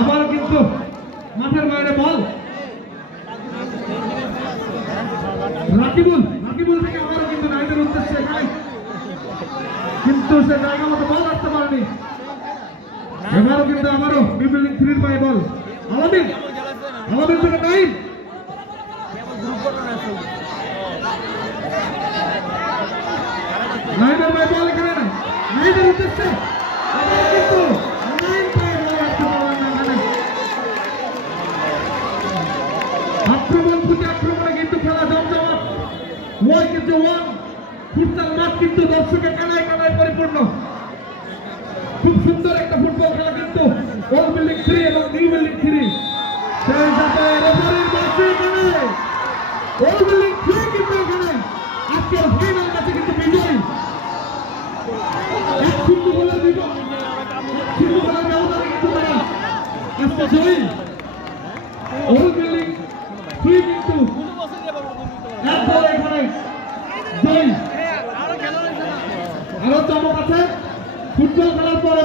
আবার কিন্তু মাঠের বাইরে বল রাকিবুল থেকে আবারও কিন্তু নাইদের উদ্দেশ্যে এখানে কিন্তু সে জায়গা মতো বল আসতে পারেনি। এবারও কিন্তু আবারও বিল্ডিং 3 পায়ে বল আলামিন থেকে নাইম নাইদের পায়ে বল এখানে নাইদের উদ্দেশ্যে কিন্তু নাইম পায়ে বল আসতে পারলেন না এখানে। আক্রমণে কিন্তু খেলা জমজমাট ওয়াই কিন্তু ফুটবল মাঠ কিন্তু দর্শকের কানায় কানায় পরিপূর্ণ। খুব সুন্দর একটা ফুটবল খেলা কিন্তু ওল্ড বিল্ডিং 3 এবং নিউ বিল্ডিং 3 সেই সাথে রেফারির বাসে এখানে ওল্ড বিল্ডিং 3 কিন্তু এখানে আজকের ফাইনাল ম্যাচে কিন্তু বিজয়ী 1-0 গোলের বিজয় 1-0 গোলের ব্যবধানে কিন্তু তারা আজকে জয়ী। ওল্ড বিল্ডিং 3 কিন্তু এক গোলে এখানে জয়ী। আরো চমক আছে ফুটবল খেলার পর।